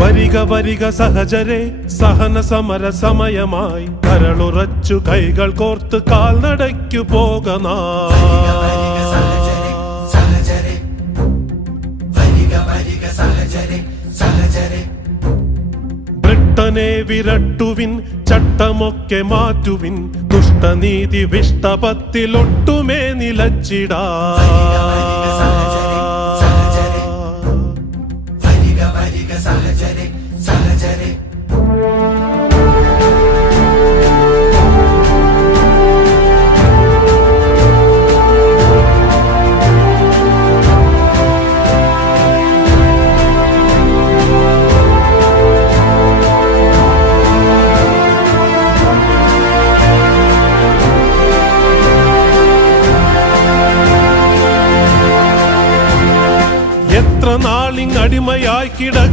വരിക വരിക സഹചരെ സഹന സമര സമയമായി കരളുറച്ചു കൈകൾ കോർത്ത് കാൽനടയ്ക്കു പോകനാ ബ്രിട്ടനെ വിരട്ടുവിൻ ചട്ടമൊക്കെ മാറ്റുവിൻ ദുഷ്ടനീതി വിഷ്ടപത്തിലൊട്ടുമേ നിലച്ചിടാ എത്ര നാളിങ് അടിമയായി